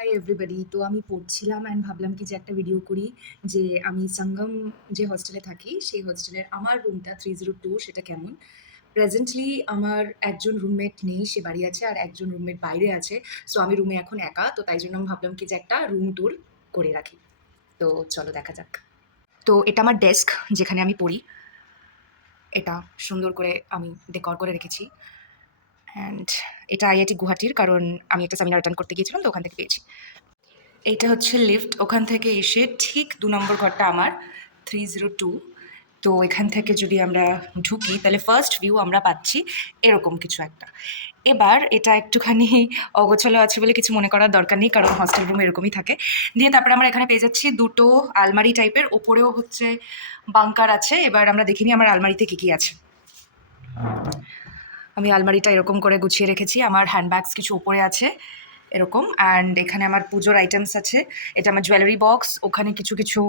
Hi everybody. তো আমি পড়ছিলাম অ্যান্ড ভাবলাম কি যে একটা ভিডিও করি যে আমি সঙ্গম যে হস্টেলে থাকি সেই হস্টেলের আমার রুমটা 302 সেটা কেমন। প্রেজেন্টলি আমার একজন রুমমেট নেই, সে বাড়ি আছে, আর একজন রুমমেট বাইরে আছে। সো আমি রুমে এখন একা, তো তাই জন্য আমি ভাবলাম কি যে একটা রুম ট্যুর করে রাখি। তো চলো দেখা যাক। তো এটা আমার ডেস্ক, যেখানে আমি পড়ি। এটা সুন্দর করে আমি ডেকর করে রেখেছি। অ্যান্ড এটা আইআইটি গুয়াহাটির, কারণ আমি একটা সেমিনার অ্যাটেন্ড করতে গিয়েছিলাম, তো ওখান থেকে পেয়েছি। এইটা হচ্ছে লিফট, ওখান থেকে এসে ঠিক ২ নম্বর ঘরটা আমার, 302। তো এখান থেকে যদি আমরা ঢুকি তাহলে ফার্স্ট ভিউ আমরা পাচ্ছি এরকম কিছু একটা। এবার এটা একটুখানি অগোছালো আছে বলে কিছু মনে করার দরকার নেই, কারণ হস্টেল রুম এরকমই থাকে। দিয়ে তারপরে আমরা এখানে পেয়ে যাচ্ছি দুটো আলমারি টাইপের, ওপরেও হচ্ছে বাঙ্কার আছে। এবার আমরা দেখিনি আমার আলমারিতে কী কী আছে। আমি আলমারিটা এরকম করে গুছিয়ে রেখেছি, আমার হ্যান্ডব্যাগস কিছু ওপরে আছে এরকম। অ্যান্ড এখানে আমার পুজোর আইটেমস আছে, এটা আমার জুয়েলারি বক্স, ওখানে কিছু কিছু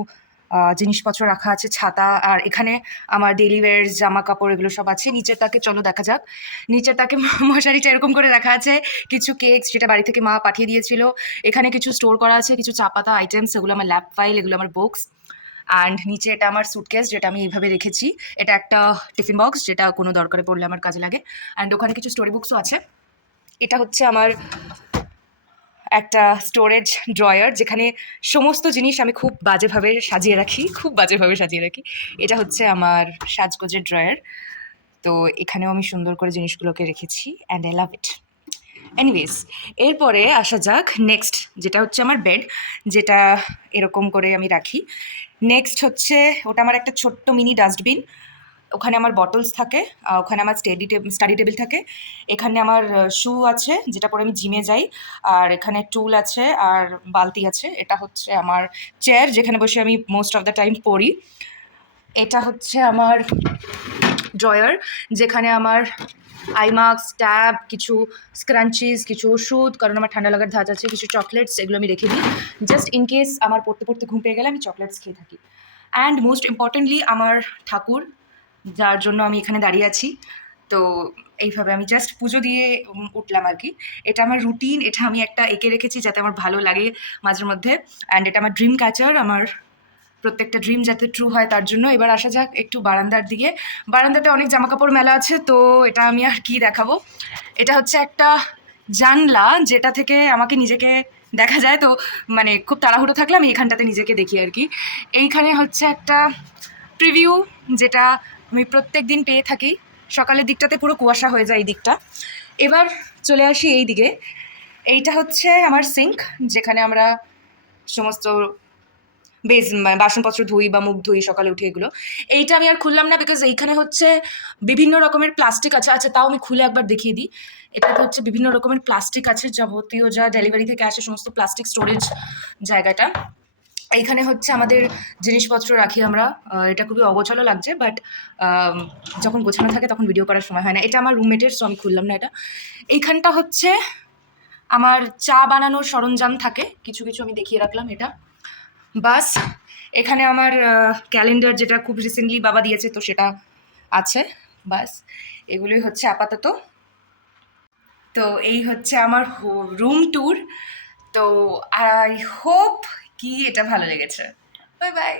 জিনিসপত্র রাখা আছে, ছাতা, আর এখানে আমার ডেইলি ওয়্যার জামা কাপড় এগুলো সব আছে। নিচের তাকে চলো দেখা যাক। নিচের তাকে মশারিটা এরকম করে রাখা আছে, কিছু কেকস যেটা বাড়ি থেকে মা পাঠিয়ে দিয়েছিল। এখানে কিছু স্টোর করা আছে, কিছু চা পাতা আইটেমস, এগুলো আমার ল্যাব ফাইল, এগুলো আমার বুকস। অ্যান্ড নিচে এটা আমার সুটকেস, যেটা আমি এইভাবে রেখেছি। এটা একটা টিফিন বক্স, যেটা কোনো দরকারে পড়লে আমার কাজে লাগে। অ্যান্ড ওখানে কিছু স্টোরি বুকসও আছে। এটা হচ্ছে আমার একটা স্টোরেজ ড্রয়ার, যেখানে সমস্ত জিনিস আমি খুব বাজেভাবে সাজিয়ে রাখি, খুব বাজেভাবে সাজিয়ে রাখি। এটা হচ্ছে আমার সাজগোজের ড্রয়ার। তো এখানেও আমি সুন্দর করে জিনিসগুলোকে রেখেছি, and I love it. Anyways, এরপরে আসা যাক নেক্সট, যেটা হচ্ছে আমার বেড, যেটা এরকম করে আমি রাখি। নেক্সট হচ্ছে, ওটা আমার একটা ছোট্ট মিনি ডাস্টবিন, ওখানে আমার বটলস থাকে, ওখানে আমার স্টাডি টেবিল থাকে, এখানে আমার শু আছে যেটা পরে আমি জিমে যাই, আর এখানে টুল আছে আর বালতি আছে। এটা হচ্ছে আমার চেয়ার, যেখানে বসে আমি মোস্ট অফ দ্য টাইম পড়ি। এটা হচ্ছে আমার ড্রয়ার, যেখানে আমার আই মাস্ক, ট্যাব, কিছু স্ক্রাঞ্চিজ, কিছু ওষুধ, কারণ আমার ঠান্ডা লাগার ধাঁচ আছে, কিছু চকলেটস, এগুলো আমি রেখে দিই জাস্ট ইন কেস আমার পড়তে পড়তে ঘুম পেয়ে গেলে আমি চকলেটস খেয়ে থাকি। অ্যান্ড মোস্ট ইম্পর্টেন্টলি আমার ঠাকুর, যার জন্য আমি এখানে দাঁড়িয়ে আছি। তো এইভাবে আমি জাস্ট পুজো দিয়ে উঠলাম আর কি। এটা আমার রুটিন, এটা আমি একটা এঁকে রেখেছি যাতে আমার ভালো লাগে মাঝের মধ্যে। অ্যান্ড এটা আমার ড্রিম ক্যাচার, আমার প্রত্যেকটা ড্রিম যাতে ট্রু হয় তার জন্য। এবার আসা যাক একটু বারান্দার দিকে। বারান্দাতে অনেক জামাকাপড় মেলা আছে, তো এটা আমি আর কি দেখাবো। এটা হচ্ছে একটা জানলা, যেটা থেকে আমাকে নিজেকে দেখা যায়। তো মানে খুব তাড়াহুড়ো থাকলে আমি এখানটাতে নিজেকে দেখি আর কি। এইখানে হচ্ছে একটা প্রিভিউ, যেটা আমি প্রত্যেক দিন পেয়ে থাকি। সকালের দিকটাতে পুরো কুয়াশা হয়ে যায় এই দিকটা। এবার চলে আসি এই দিকে। এইটা হচ্ছে আমার সিঙ্ক, যেখানে আমরা সমস্ত বাসনপত্র ধুই বা মুখ ধুই সকালে উঠে এগুলো। এইটা আমি আর খুললাম না, বিকজ এইখানে হচ্ছে বিভিন্ন রকমের প্লাস্টিক আছে। আচ্ছা, তাও আমি খুলে একবার দেখিয়ে দিই। এটাতে হচ্ছে বিভিন্ন রকমের প্লাস্টিক আছে, যাবতীয় যা ডেলিভারি থেকে আসে সমস্ত প্লাস্টিক স্টোরেজ জায়গাটা। এইখানে হচ্ছে আমাদের জিনিসপত্র রাখি আমরা। এটা খুবই অগোছালো লাগছে, বাট যখন গোছানো থাকে তখন ভিডিও করার সময় হয় না। এটা আমার রুমমেটের, সো আমি খুললাম না এটা। এইখানটা হচ্ছে আমার চা বানানোর সরঞ্জাম থাকে, কিছু কিছু আমি দেখিয়ে রাখলাম এটা। বাস, এখানে আমার ক্যালেন্ডার, যেটা খুব রিসেন্টলি বাবা দিয়েছে, তো সেটা আছে। বাস, এগুলোই হচ্ছে আপাতত। তো এই হচ্ছে আমার রুম ট্যুর। তো আই হোপ কি এটা ভালো লেগেছে। Bye bye.